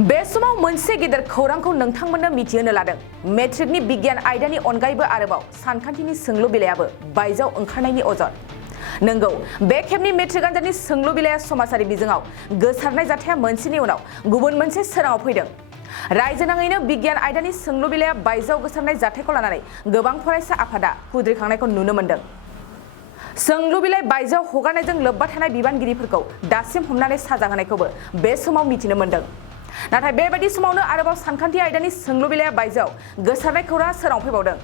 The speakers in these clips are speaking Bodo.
बे समाव मोनसे गेदेर खौरांखौ नोंथांमोननो मिथिहोनो लादों। मेट्रिकनि बिगियान आयदानि अनगायैबो आरोबाव सानखान्थिनि सोंलु बिलाइयाबो बायजोआव ओंखारनायनि अजद। नंगौ, बे खेबनि मेट्रिक आनजादनि सोंलु बिलाइया समाजारि बिजोङाव गोसारनाय जाथाया मोनसेनि उनाव गुबुन मोनसे सोराङाव फैदों। रायजो नाङैनो बिगियान आयदानि सोंलु बिलाइया बायजोआव गोसारनाय जाथायखौ लानानै गोबां फरायसा आफादा खुद्रिखांनायखौ नुनो मोन्दों। सोंलु बिलाइ बायजोआव हगारनायजों लोब्बा थानाय बिबानगिरिफोरखौ दासिम हमनानै साजा होनायखौबो बे समाव मिथिनो मोन्दों। नाथाय बेबायदि समावनो आरोबाव सानखान्थि आयदानि सोंलु बिलाइया बायजोआव गोसारनाय खौराङा सोराङाव फैबावदों।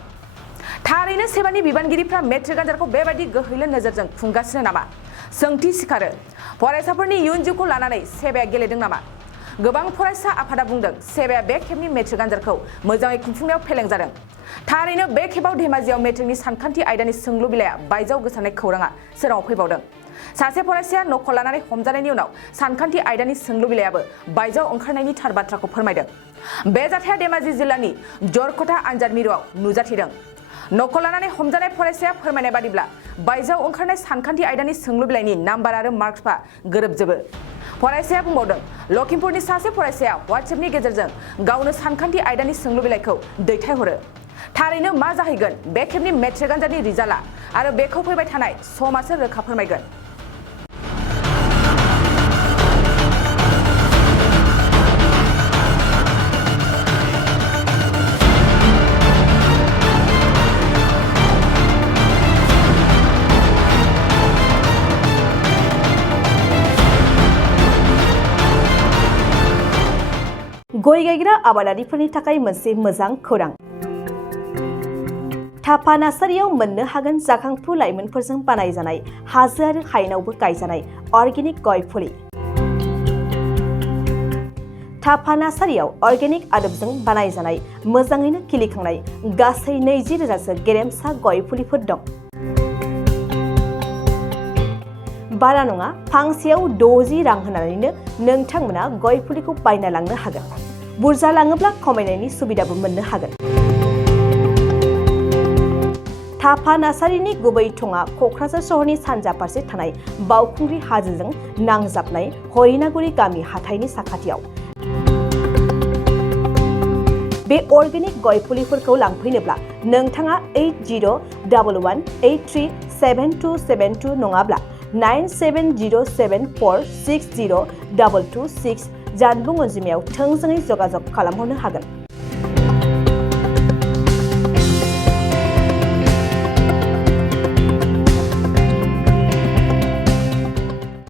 थारैनो सेबानि बिबानगिरिफ्रा मेट्रिक आनजादखौ बेबायदि गोहैलो नोजोरजों खुंगासिनो नामा? सोंथि सिखारो। फरायसाफोरनि इयुन जिउखौ लानानै सेबाया गेलेदों नामा? गोबां फरायसा आफादा बुंदों सेबाया बे खेबनि मेट्रिक आनजादखौ मोजाङै खुंफुंनायाव फेलें जादों। थारैनो बे खेबाव धेमाजियाव मेट्रिकनि सानखान्थि आयदानि सोंलु बिलाइया बायजोआव गोसारनाय खौराङा सोराङाव फैबावदों। सासे फरायसाया नखल लानानै हमजानायनि उनाव सानखान्थि आयदानि सोंलु बिलाइयाबो बायजोआव ओंखारनायनि थार बाथ्राखौ फोरमायदों। बे जाथाया धेमाजि जिल्लानि जरखथा आनजाद मिरुआव नुजाथिदों। नखल लानानै हमजानाय फरायसाया फोरमायनाय बादिब्ला बायजोआव ओंखारनाय सानखान्थि आयदानि सोंलु बिलाइनि नाम्बार आरो मार्कसआ गोरोबजोबो। फरायसाया बुंबावदों, लखिमपुरनि सासे फरायसाया WhatsAppनि गेजेरजों गावनो सानखान्थि आयदानि सोंलु बिलाइखौ दैथायहरो। थारैनो मा जाहैगोन बे खेबनि मेट्रिक आनजादनि रिजाल्टआ आरो बेखौ फैबाय थानाय समासो रोखा फोरमायगोन। गय गायग्रा आबादारिफोरनि थाखाय मोनसे मोजां खौरां। थापा नार्सारियाव मोननो हागोन जाखांफु लाइमोनफोरजों बानायजानाय हाजो आरो हायेनावबो गायजानाय अर्गेनिक गय फुलि। थापा नार्सारियाव अर्गेनिक आदबजों बानायजानाय मोजाङैनो खिलिखांनाय गासै 20,000सो गेरेमसा गय फुलिफोर दं। बारा नङा, फांसेयाव 60 रां होनानैनो नोंथांमोना गय फुलिखौ बायना लांनो हागोन। बुरजा लाङोब्ला खमायनायनि सुबिदाबो मोननो हागोन। थापा नार्सारिनि गुबै थङा क'क्राझार सहरनि सानजा फारसे थानाय बावखुंग्रि हाजोजों नांजाबनाय हरिनागुरि गामि हाथाइनि साखाथियाव। बे अर्गेनिक गय फुलिफोरखौ लांफैनोब्ला नोंथाङा 8011837272 नङाब्ला 9707460226 जानबुं अनजिमायाव थोंजोङै जगाजग खालामहरनो हागोन।